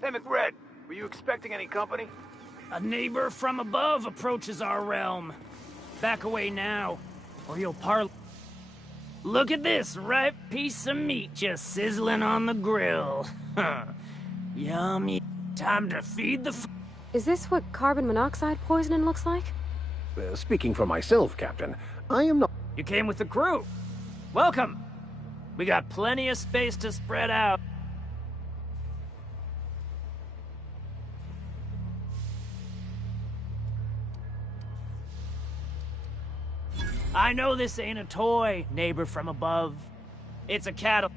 Hey, McRed, were you expecting any company? A neighbor from above approaches our realm. Back away now, or you'll Look at this ripe piece of meat just sizzling on the grill. Yummy. Time to feed the Is this what carbon monoxide poisoning looks like? Speaking for myself, Captain, I am not... You came with the crew. Welcome. We got plenty of space to spread out. I know this ain't a toy, neighbor from above. It's a cattle.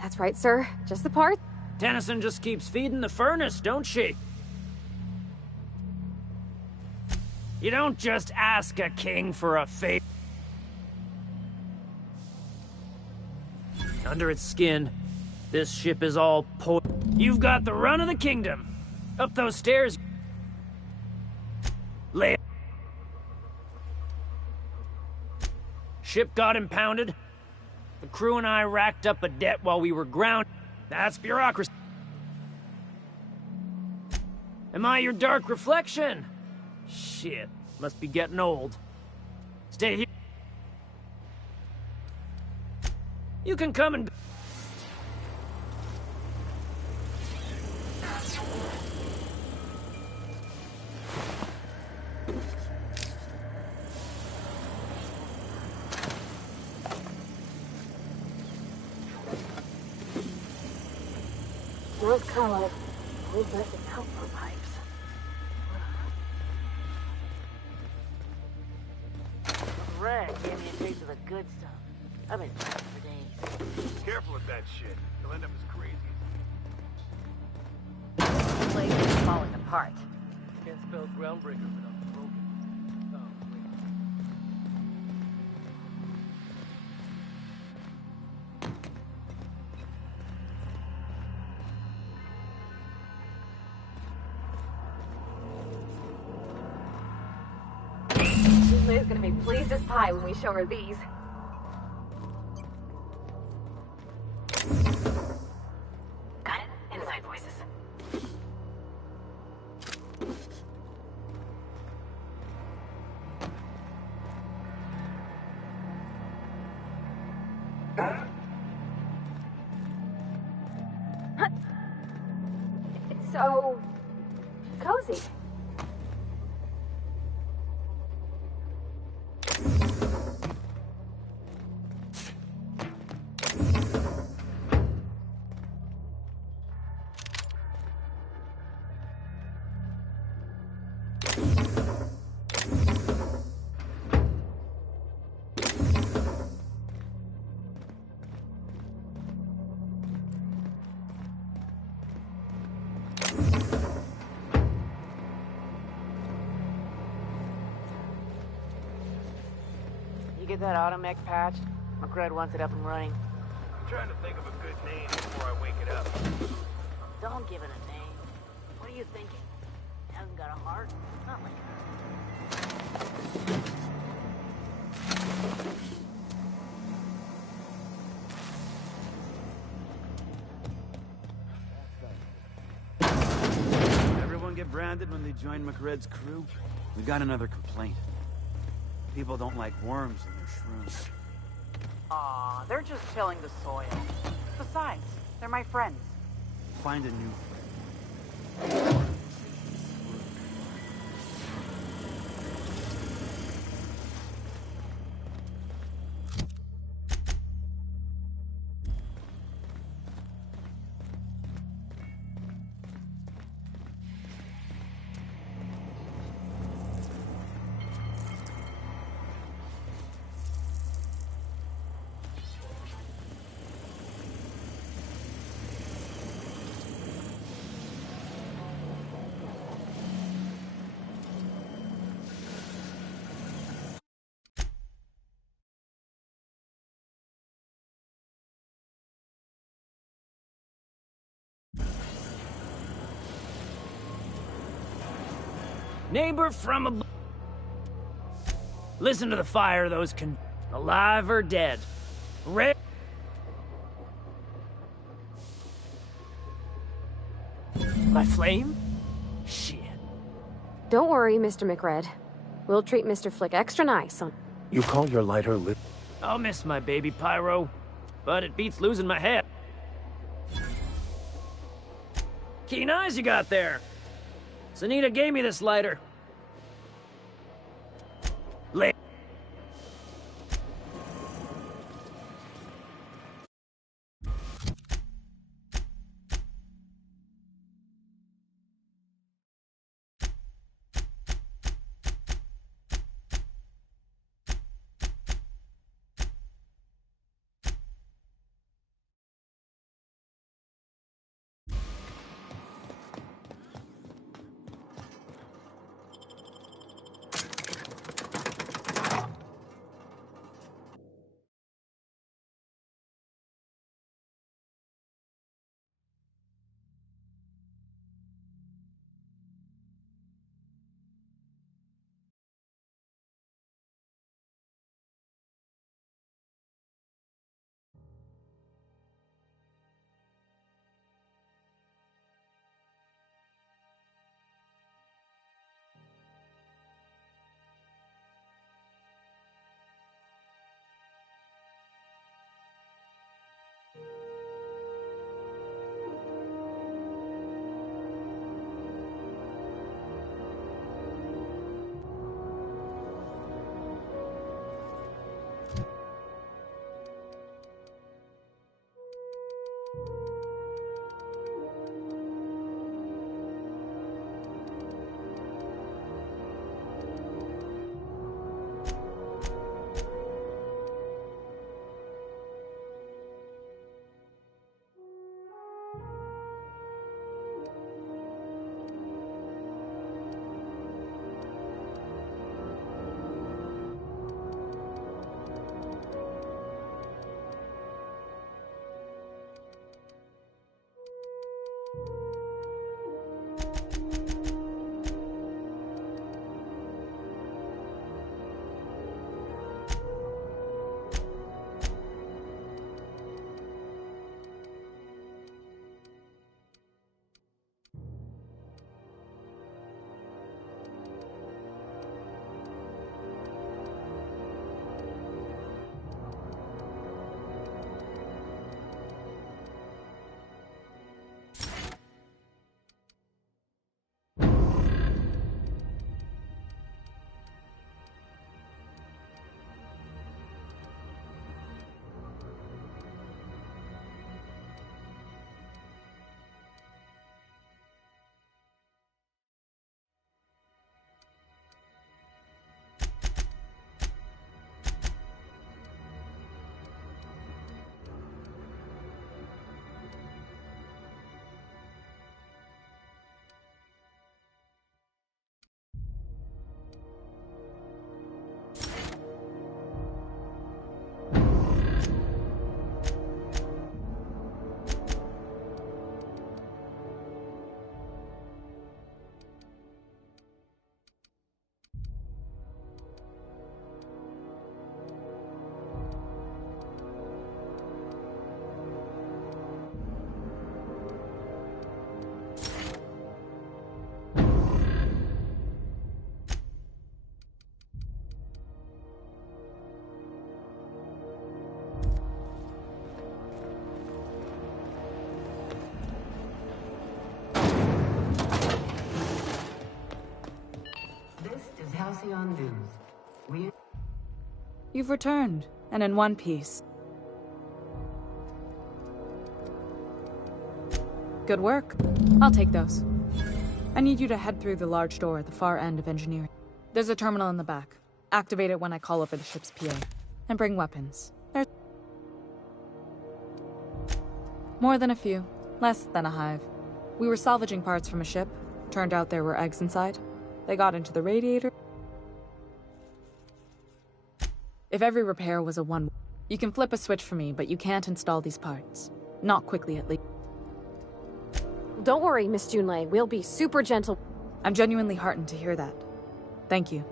That's right, sir. Just the part. Tennyson just keeps feeding the furnace, don't she? You don't just ask a king for a favor. Under its skin, this ship is all You've got the run of the kingdom. Up those stairs. Ship got impounded. The crew and I racked up a debt while we were grounded. That's bureaucracy. Am I your dark reflection? Shit, must be getting old. Stay here. You can come and... Smells kind of like old busted outflow pipes. Red gave me a taste of the good stuff. I've been trying for days. Careful with that shit. You'll end up as crazy The place is falling apart. Can't spell groundbreaker without broken. Oh, wait. Liz gonna be pleased as pie when we show her these. Got it. Inside voices. It's so cozy. Get that automech patched? McRed wants it up and running. I'm trying to think of a good name before I wake it up. Don't give it a name. What are you thinking? It hasn't got a heart? Not like Everyone get branded when they join McRed's crew? We got another complaint. People don't like worms in their shrooms. Aw, they're just tilling the soil. Besides, they're my friends. Find a new friend. Neighbor from above. Listen to the fire of those alive or dead. My flame? Shit. Don't worry, Mr. McRed. We'll treat Mr. Flick extra nice on... You call your lighter lit? I'll miss my baby pyro, but it beats losing my head. Keen eyes you got there. Sunita gave me this lighter. Halcyon News. You've returned, and in one piece. Good work. I'll take those. I need you to head through the large door at the far end of engineering. There's a terminal in the back. Activate it when I call over the ship's PA. And bring weapons. There's more than a few. Less than a hive. We were salvaging parts from a ship. Turned out there were eggs inside. They got into the radiator. If every repair was a one... You can flip a switch for me, but you can't install these parts. Not quickly, at least. Don't worry, Miss Junlei. We'll be super gentle. I'm genuinely heartened to hear that. Thank you.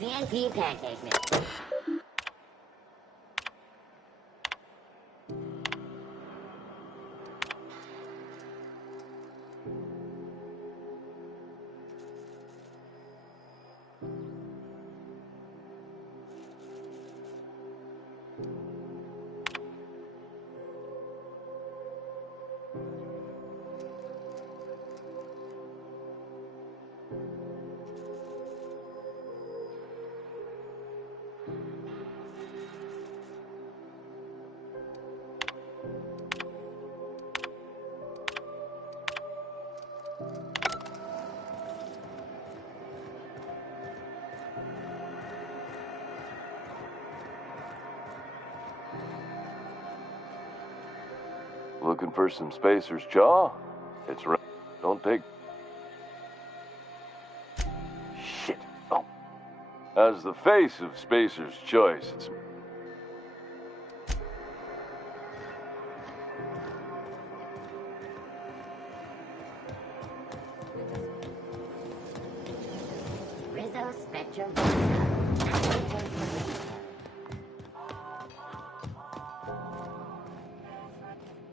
CNP pancake mix. Looking for some Spacer's Jaw? It's right. Don't take... Shit. Oh. As the face of Spacer's Choice, it's... Rizzo Spectrum.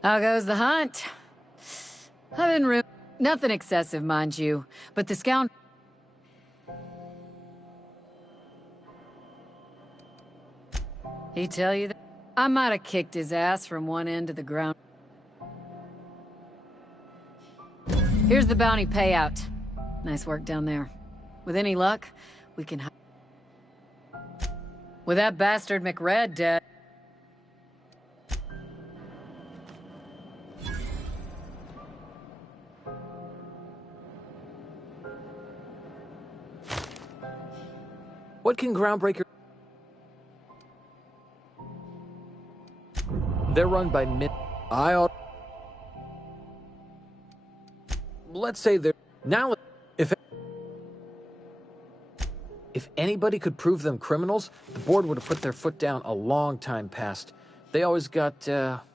How goes the hunt? I've been nothing excessive, mind you, but the scoundrel... He tell you that? I might have kicked his ass from one end to the ground. Here's the bounty payout. Nice work down there. With any luck, we can... With that bastard McRed dead... What can Groundbreaker... They're run by Let's say they're... Now, if anybody could prove them criminals, the board would have put their foot down a long time past. They always got,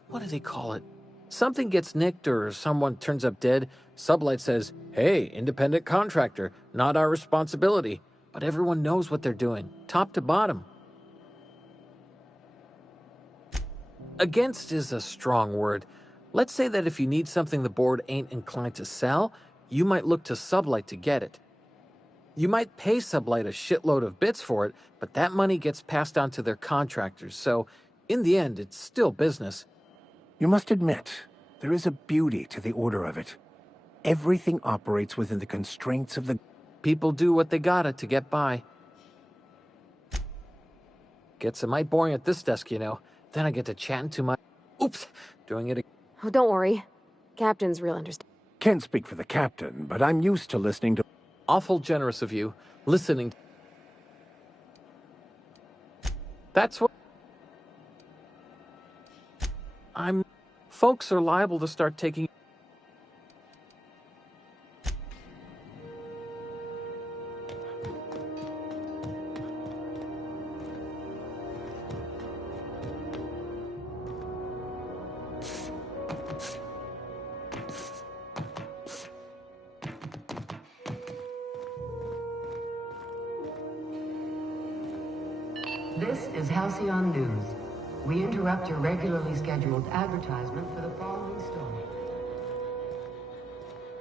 what do they call it? Something gets nicked or someone turns up dead, Sublight says, "Hey, independent contractor, not our responsibility." But everyone knows what they're doing, top to bottom. Against is a strong word. Let's say that if you need something the board ain't inclined to sell, you might look to Sublight to get it. You might pay Sublight a shitload of bits for it, but that money gets passed on to their contractors, so in the end, it's still business. You must admit, there is a beauty to the order of it. Everything operates within the constraints of the... People do what they gotta to get by. Gets a mite boring at this desk, you know. Then I get to chatting to my... Oops! Doing it again. Oh, don't worry. Captain's real understanding. Can't speak for the captain, but I'm used to listening to... Awful generous of you, listening. That's what... Folks are liable to start taking... This is Halcyon News. We interrupt your regularly scheduled advertisement for the following story.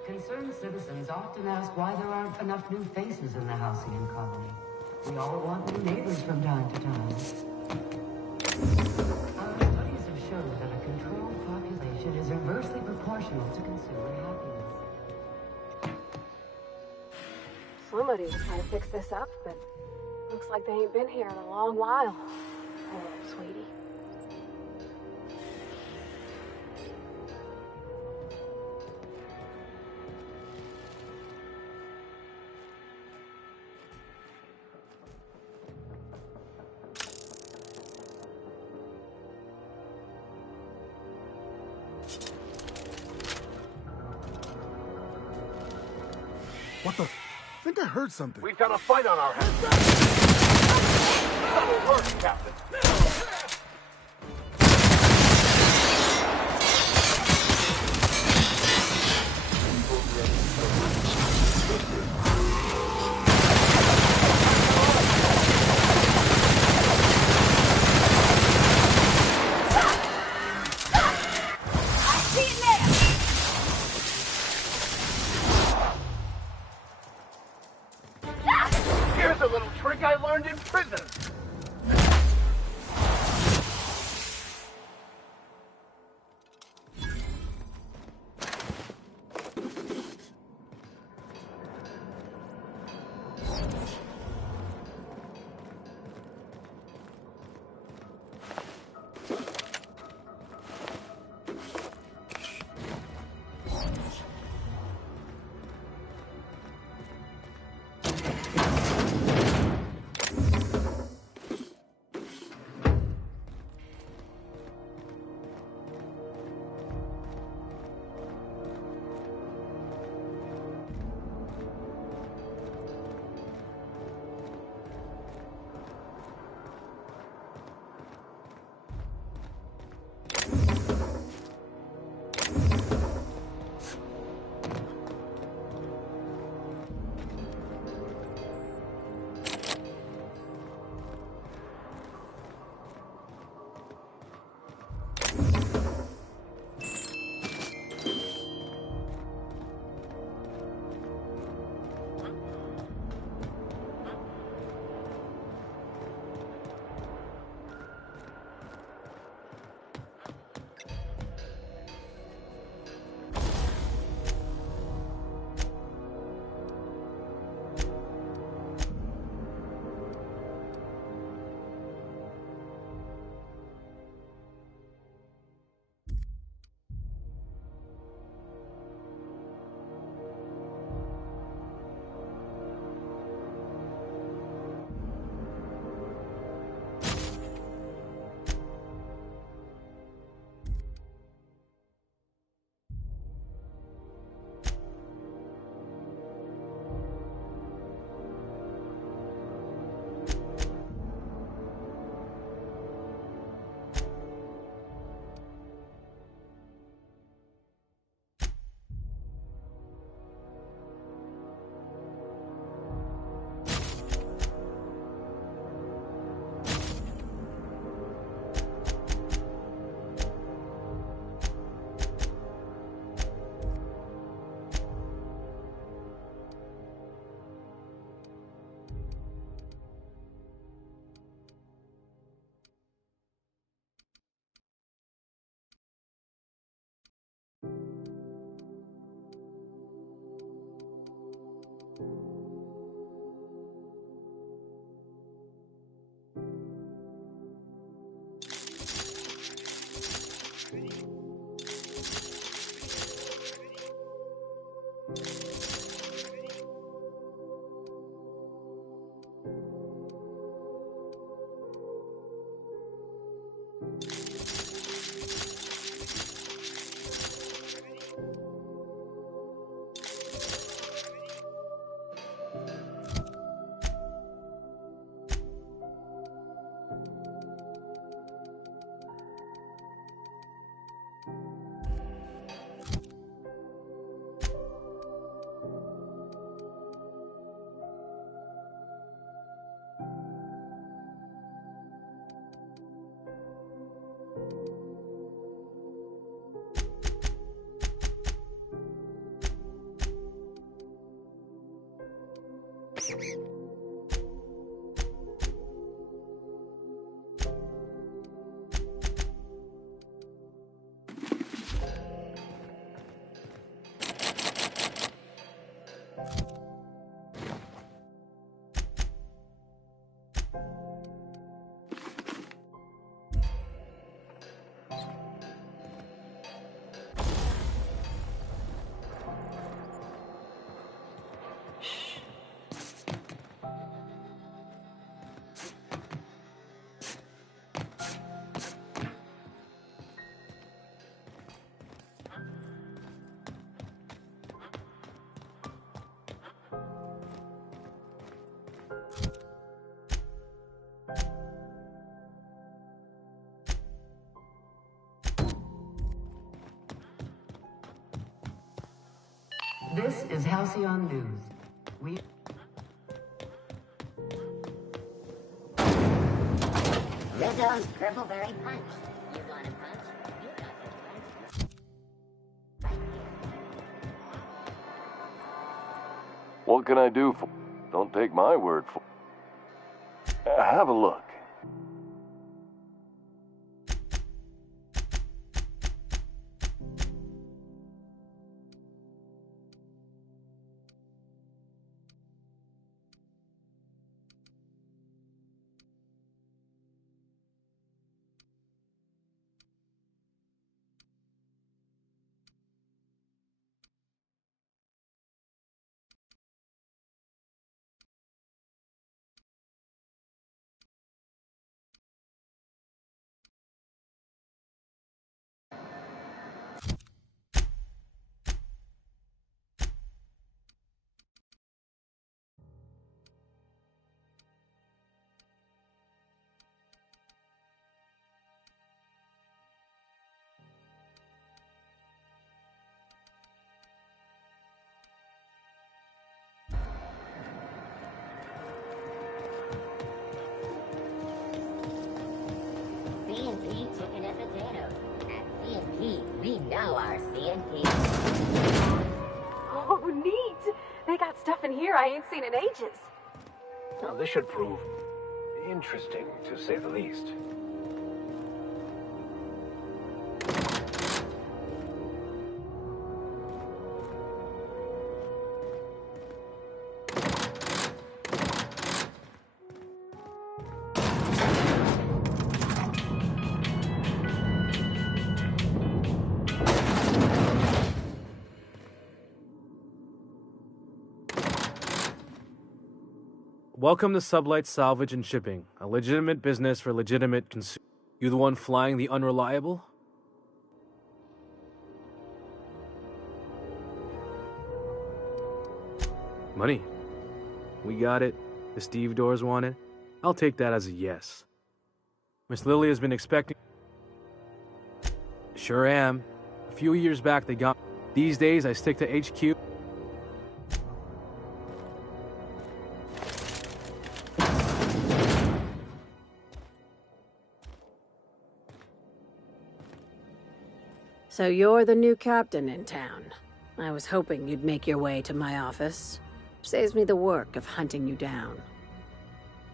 Concerned citizens often ask why there aren't enough new faces in the Halcyon colony. We all want new neighbors from time to time. Our studies have shown that a controlled population is inversely proportional to consumer happiness. Somebody was trying to fix this up, but looks like they ain't been here in a long while. Oh, sweetie. What the? I think I heard something. We've got a fight on our hands. That'll work, Captain. Here's a little trick I learned in prison. This is Halcyon News. We... Rizzo's Purpleberry Punch. You want a punch? You got the punch. What can I do for? Don't take my word for. Have a look. C&P chicken and potatoes. At C&P, we know our C&P. Oh, neat! They got stuff in here I ain't seen in ages. Well, this should prove interesting, to say the least. Welcome to Sublight Salvage and Shipping, a legitimate business for legitimate consumers. You the one flying the unreliable? Money. We got it. The Steve Doors want it. I'll take that as a yes. Miss Lily has been expecting... Sure am. A few years back they got... These days I stick to HQ. So you're the new captain in town. I was hoping you'd make your way to my office. Saves me the work of hunting you down.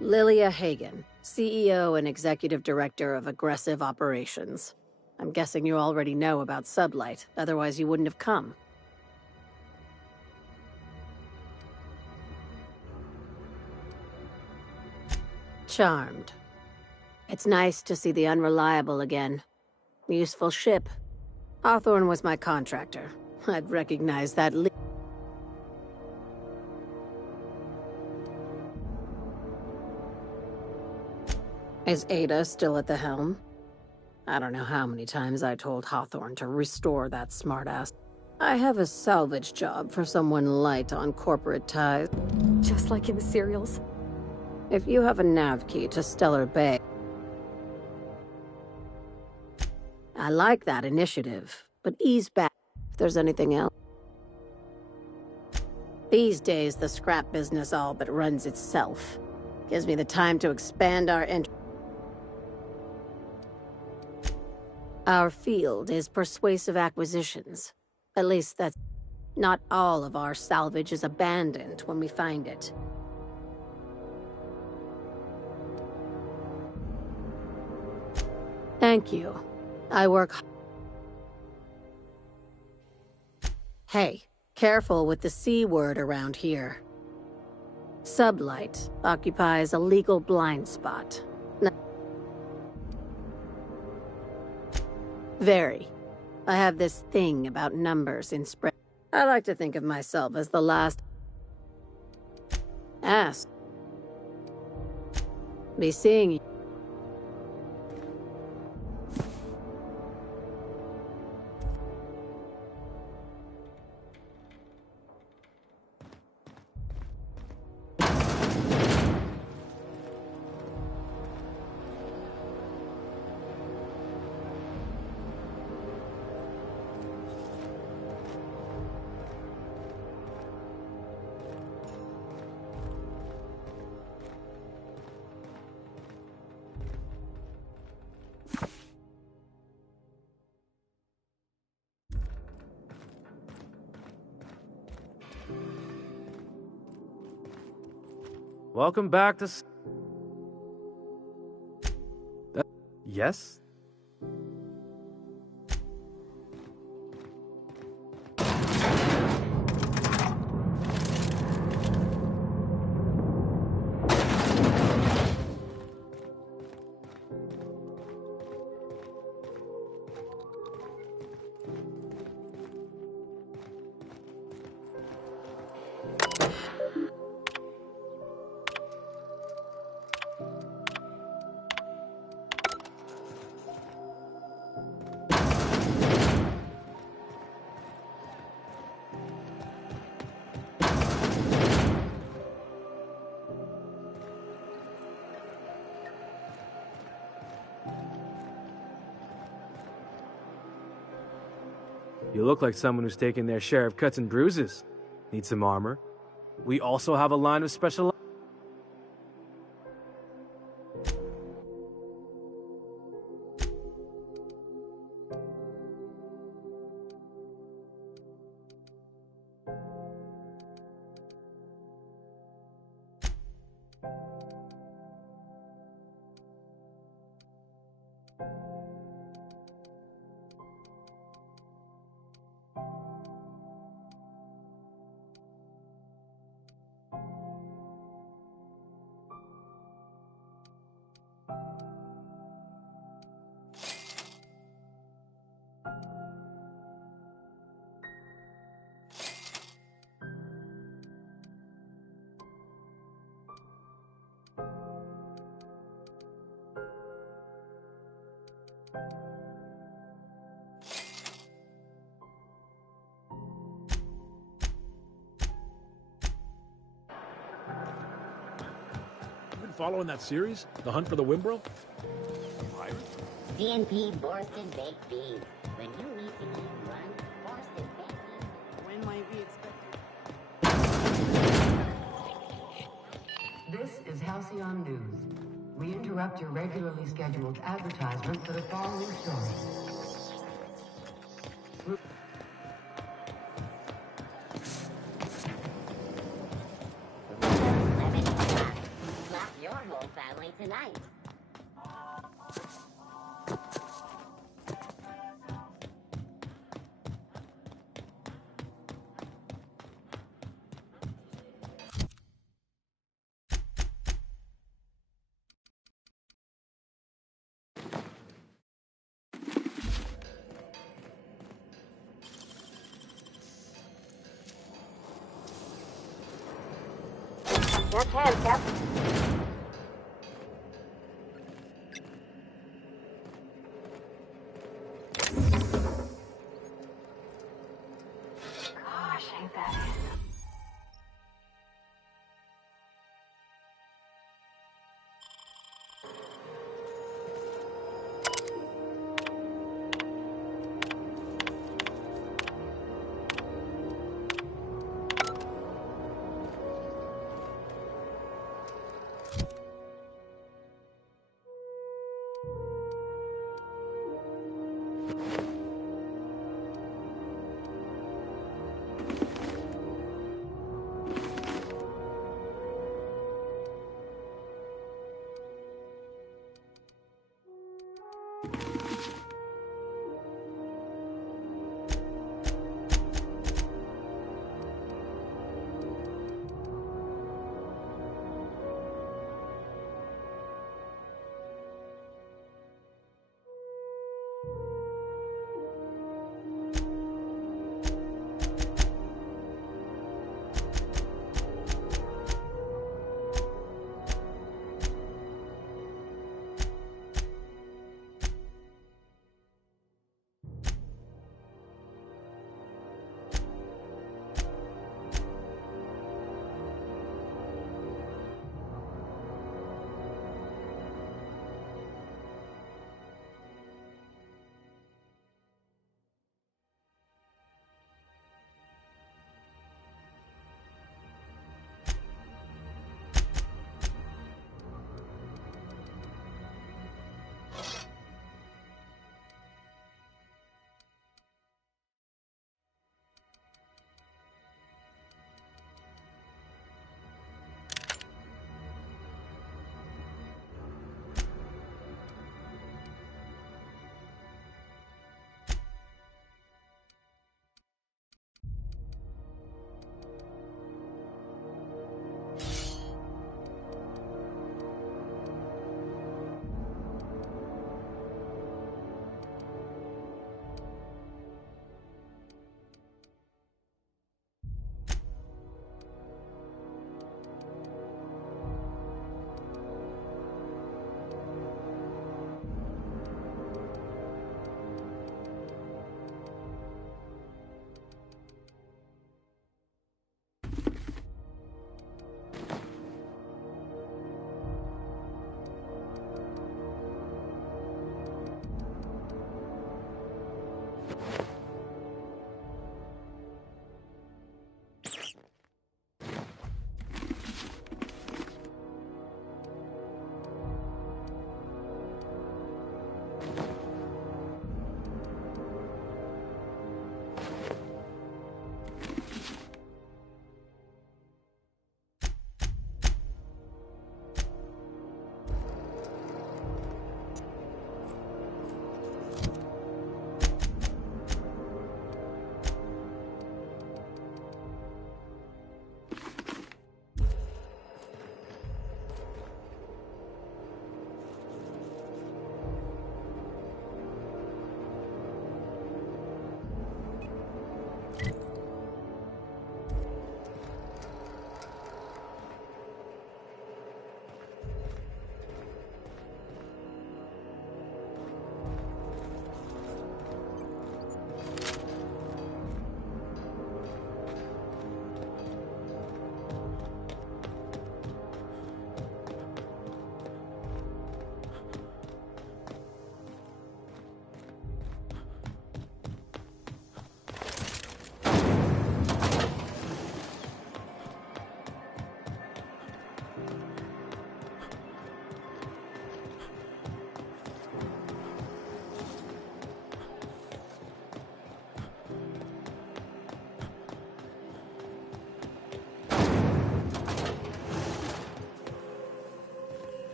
Lilia Hagen, CEO and Executive Director of Aggressive Operations. I'm guessing you already know about Sublight, otherwise you wouldn't have come. Charmed. It's nice to see the Unreliable again. Useful ship. Hawthorne was my contractor. I'd recognize that Is Ada still at the helm? I don't know how many times I told Hawthorne to restore that smartass. I have a salvage job for someone light on corporate ties. Just like in the serials. If you have a nav key to Stellar Bay... I like that initiative, but ease back if there's anything else. These days, the scrap business all but runs itself. Gives me the time to expand our Our field is persuasive acquisitions. At least that's... Not all of our salvage is abandoned when we find it. Thank you. I work... Hey, careful with the C word around here. Sublight occupies a legal blind spot. Very. I have this thing about numbers in spread. I like to think of myself as the last... Ask. Be seeing you. Welcome back to... Yes? You look like someone who's taken their share of cuts and bruises. Need some armor? We also have a line of special... Following that series? The Hunt for the Wimbrel? CNP Borsted Baked Beans. When you need to eat one, Borsted Baked Beans. When might we expect? This is Halcyon News. We interrupt your regularly scheduled advertisement for the following story. Your whole family tonight. Your chance, Cap. Gosh, ain't that handsome.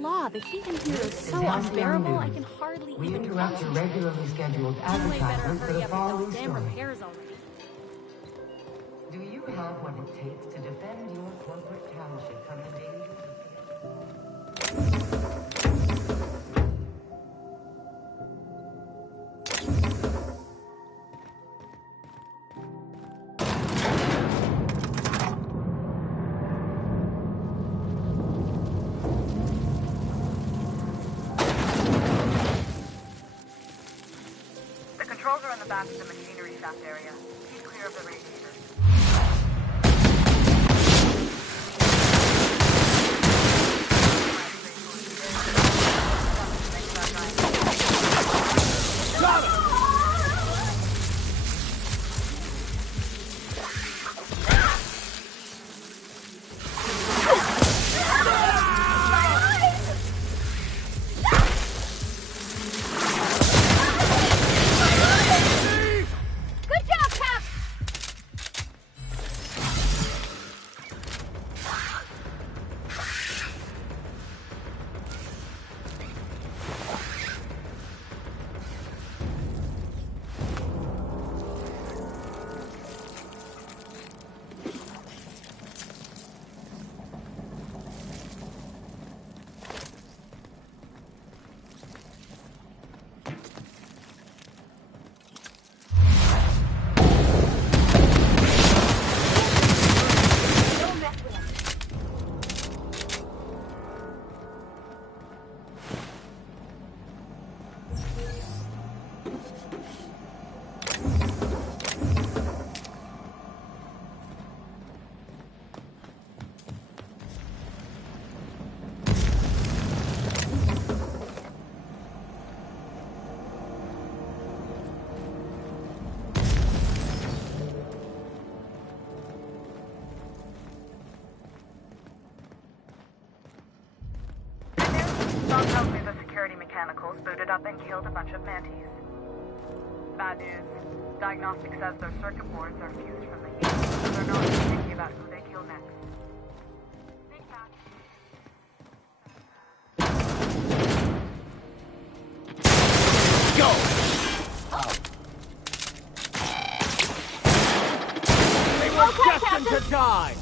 law. The heat in here is This so is Halcyon unbearable, I News. can hardly We even interrupt your concentrate. regularly scheduled You better advertisement for hurry the up with following those damn story. repairs already. Do you have what it takes to defend your corporate township from the dangers of... The controls are in the back of the machinery shaft area. Keep clear of the radiators. Got him! Good job, Cap! Don't mess with him. Some tells me the security mechanicals booted up and killed a bunch of mantis. Bad news. Diagnostic says their circuit boards are fused from the heat, so they're not thinking about who they kill next. Think back. Go! They were destined to die!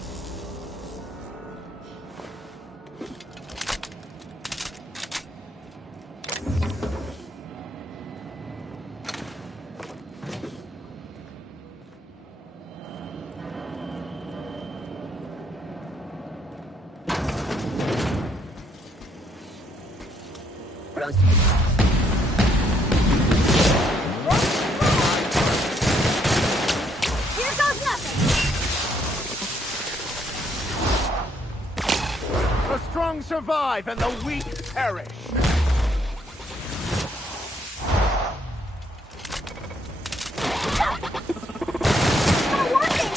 Here goes nothing! The strong survive and the weak perish. Not working!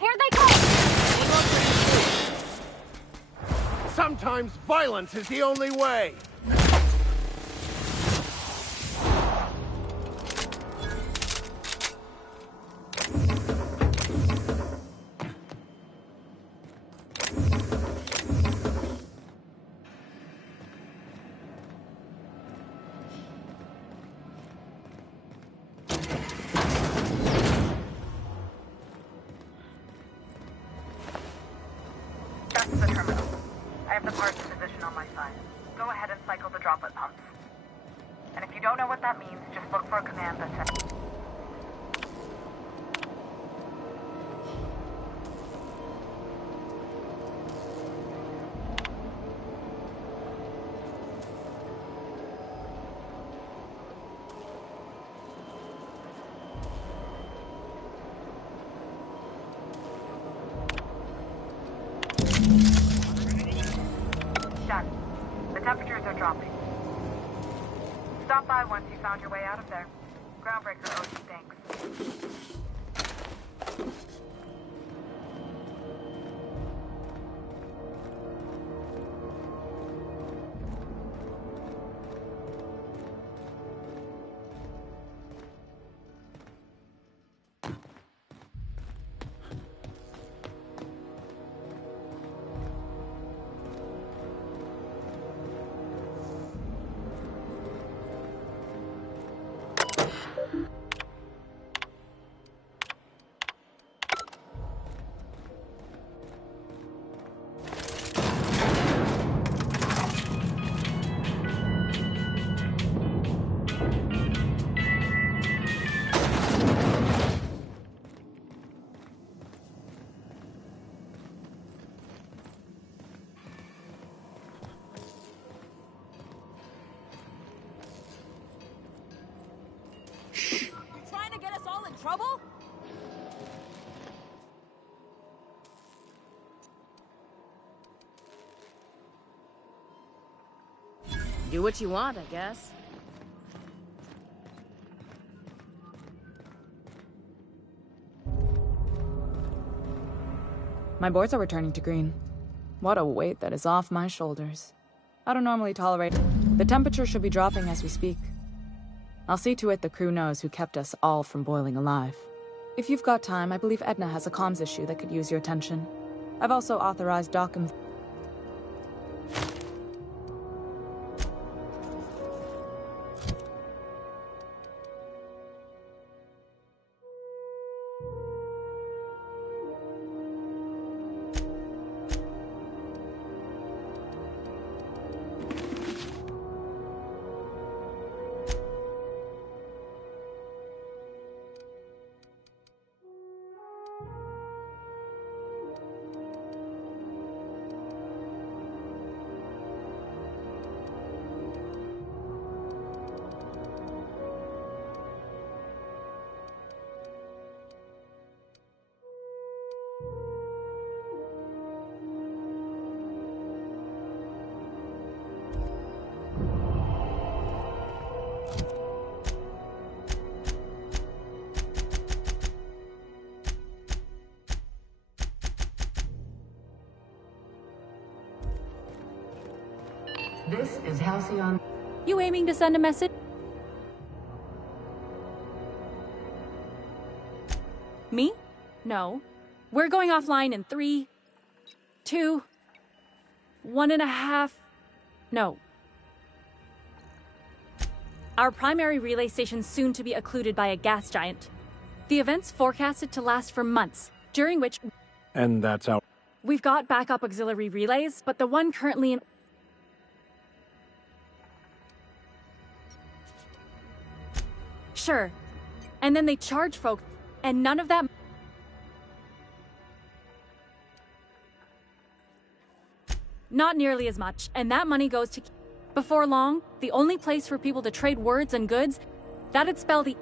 Here they come! Sometimes violence is the only way. That's the terminal. I have the parts in position on my side. Go ahead and cycle the droplet pumps. And if you don't know what that means, just look for a command that says... Done. The temperatures are dropping. Stop by once you found your way out of there. Groundbreaker always stinks. Trouble? Do what you want, I guess. My boards are returning to green. What a weight that is off my shoulders. I don't normally tolerate it. The temperature should be dropping as we speak. I'll see to it the crew knows who kept us all from boiling alive. If you've got time, I believe Edna has a comms issue that could use your attention. I've also authorized Dockham. This is Halcyon. You aiming to send a message? Me? No. We're going offline in 3, 2, 1.5. No. Our primary relay station's soon to be occluded by a gas giant. The event's forecasted to last for months, during which... And that's how... We've got backup auxiliary relays, but the one currently in... Sure. And then they charge folks, and none of that... Not nearly as much, and that money goes to... Before long, the only place for people to trade words and goods, that'd spell the...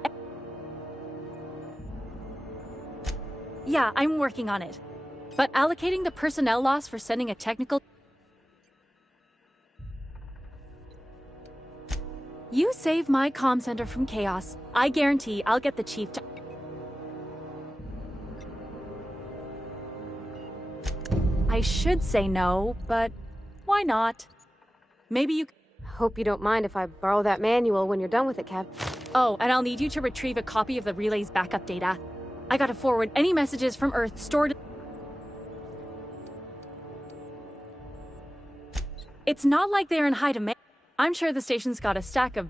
Yeah, I'm working on it. But allocating the personnel loss for sending a technical... You save my comm center from chaos. I guarantee I'll get the chief to... I should say no, but why not? Maybe you... Hope you don't mind if I borrow that manual when you're done with it, Kev. Oh, and I'll need you to retrieve a copy of the relay's backup data. I gotta forward any messages from Earth stored... It's not like they're in high demand. I'm sure the station's got a stack of...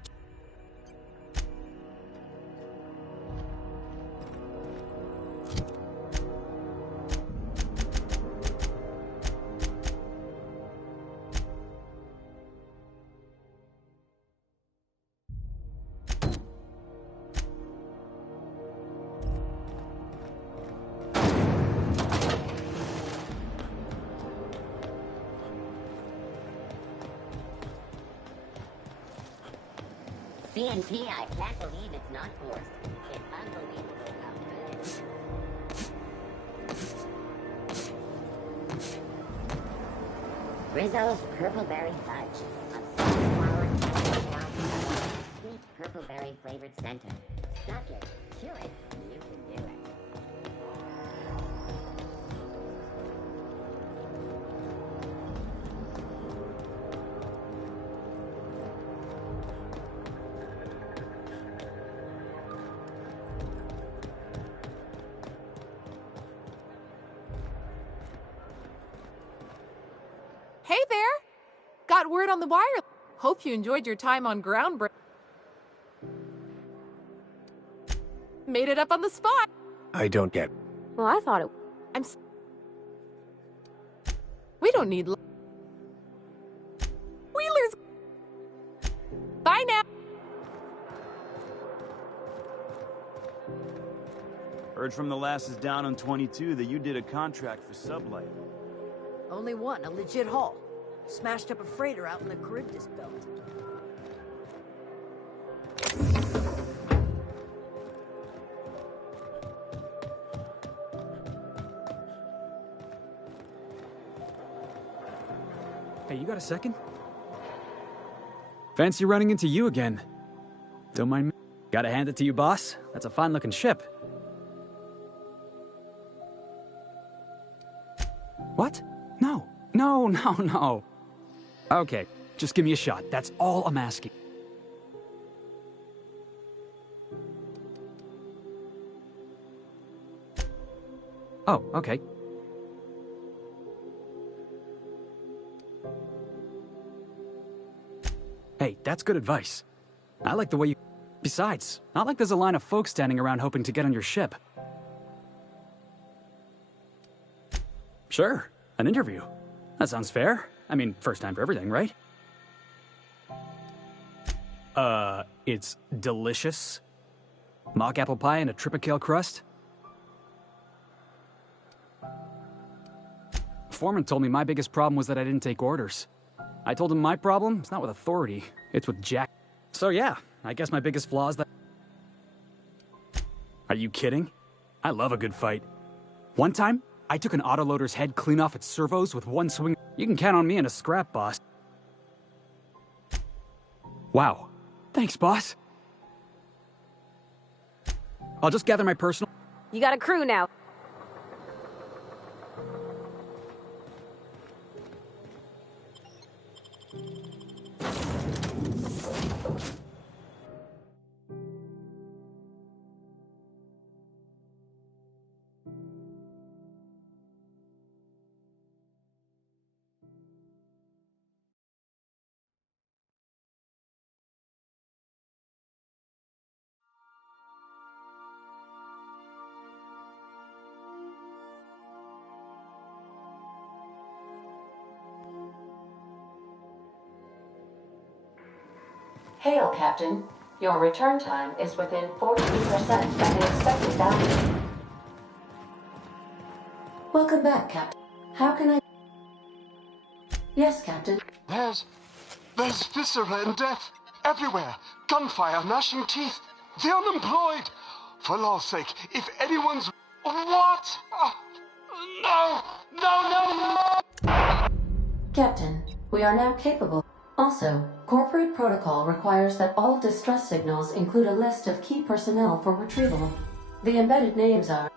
CNP, I can't believe it's not forced. It's unbelievable how good it is. Rizzo's Purpleberry Fudge. A sunflower sweet purpleberry flavored center. Suck it, chew it, you can do it. Hey there! Got word on the wire. Hope you enjoyed your time on Groundbreak. Made it up on the spot. I don't get. Well, I thought it... We don't need... Wheelers! Bye now! Heard from the lasses down on 22 that you did a contract for Sublight. Only one, a legit haul. Smashed up a freighter out in the Charybdis belt. Hey, you got a second? Fancy running into you again. Don't mind me. Gotta hand it to you, boss. That's a fine-looking ship. What? No. No. Okay, just give me a shot. That's all I'm asking. Oh, okay. Hey, that's good advice. I like the way you... Besides, not like there's a line of folks standing around hoping to get on your ship. Sure, an interview. That sounds fair. I mean, first time for everything, right? It's delicious. Mock apple pie and a tripicale crust. Foreman told me my biggest problem was that I didn't take orders. I told him my problem is not with authority, it's with Jack. So yeah, I guess my biggest flaw is that... Are you kidding? I love a good fight. One time, I took an autoloader's head clean off its servos with one swing. You can count on me in a scrap, boss. Wow. Thanks, boss. I'll just gather my personal... You got a crew now. Hail, Captain. Your return time is within 14% of the expected value. Welcome back, Captain. How can I... Yes, Captain. There's viscera and death everywhere. Gunfire, gnashing teeth. The unemployed. For law's sake, if anyone's... What? No! Captain, we are now capable. Also, corporate protocol requires that all distress signals include a list of key personnel for retrieval. The embedded names are...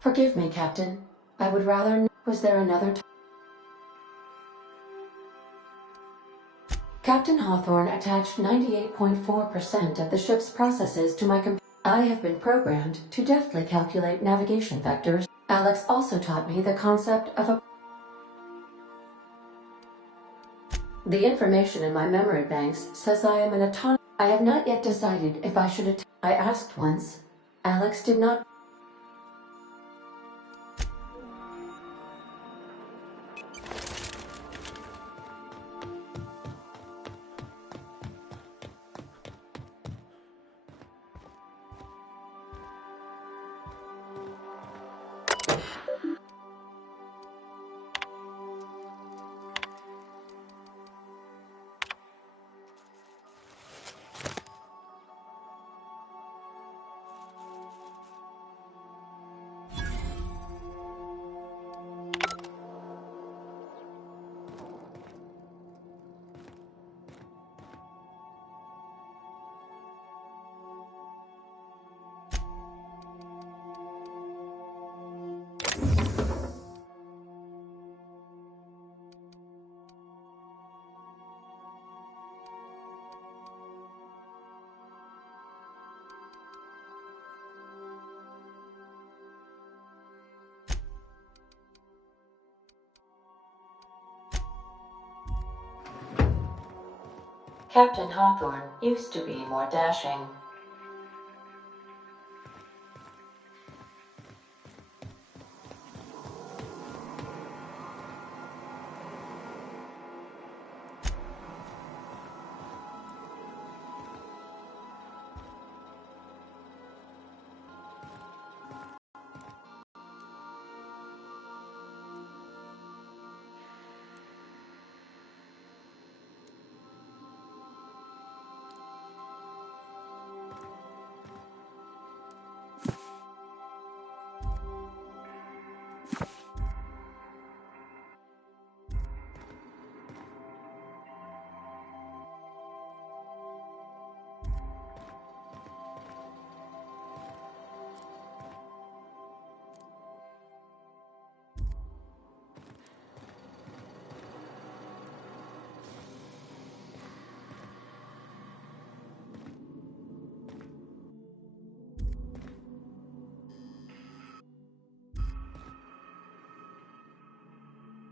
Forgive me, Captain. I would rather... Was there another... Captain Hawthorne attached 98.4% of the ship's processes to my computer. I have been programmed to deftly calculate navigation vectors. Alex also taught me the concept of a... The information in my memory banks says I am an autonomous... I have not yet decided if I should... I asked once. Alex did not... Captain Hawthorne used to be more dashing.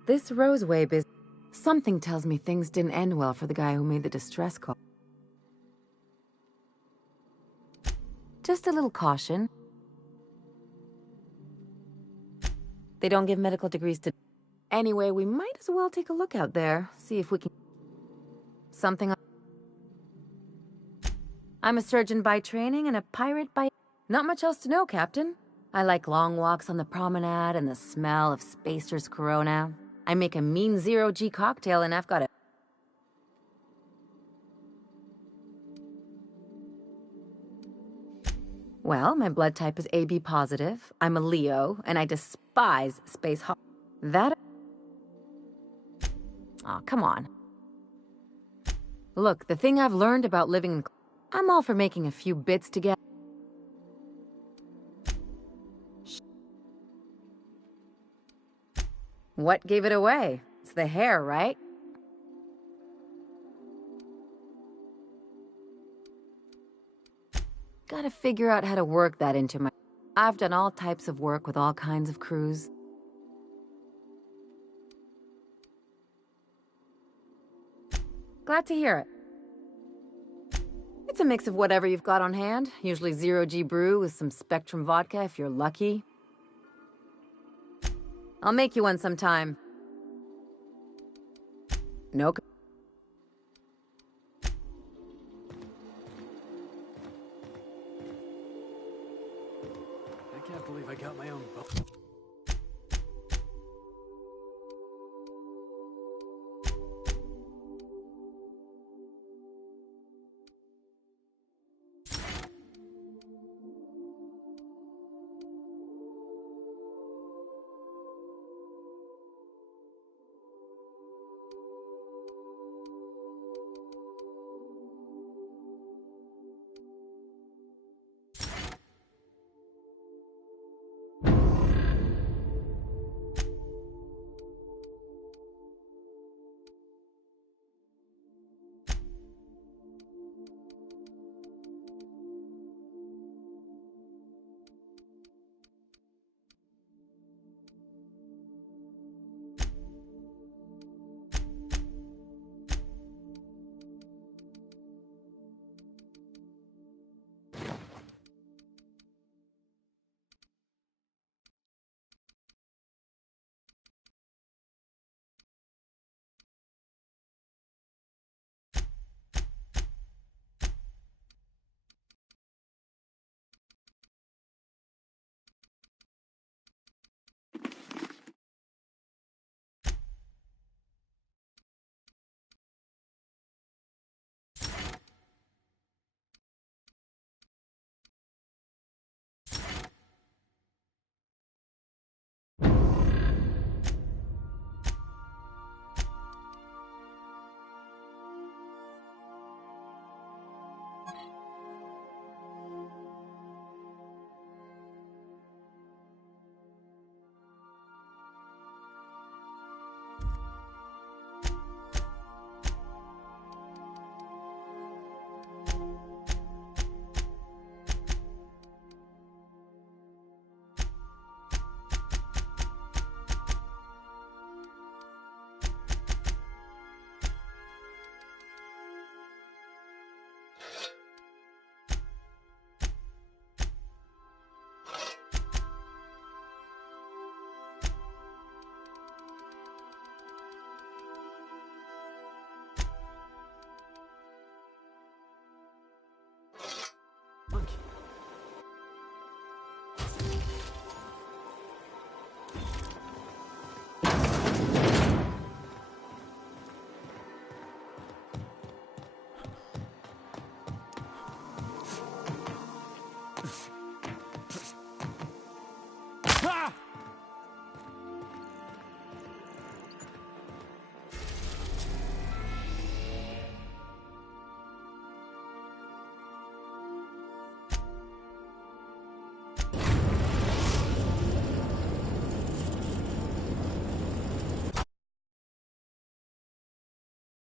This Roseway business. Something tells me things didn't end well for the guy who made the distress call. Just a little caution. They don't give medical degrees to... Anyway, we might as well take a look out there, see if we can... Something... I'm a surgeon by training and a pirate by... Not much else to know, Captain. I like long walks on the promenade and the smell of Spacer's Corona. I make a mean zero-G cocktail and I've got a... Well, my blood type is AB positive. I'm a Leo, and I despise space That... Aw, come on. Look, the thing I've learned about living in... I'm all for making a few bits together. What gave it away? It's the hair, right? Gotta figure out how to work that into my... I've done all types of work with all kinds of crews. Glad to hear it. It's a mix of whatever you've got on hand. Usually zero-G brew with some Spectrum vodka if you're lucky. I'll make you one sometime. No... I can't believe I got my own boat.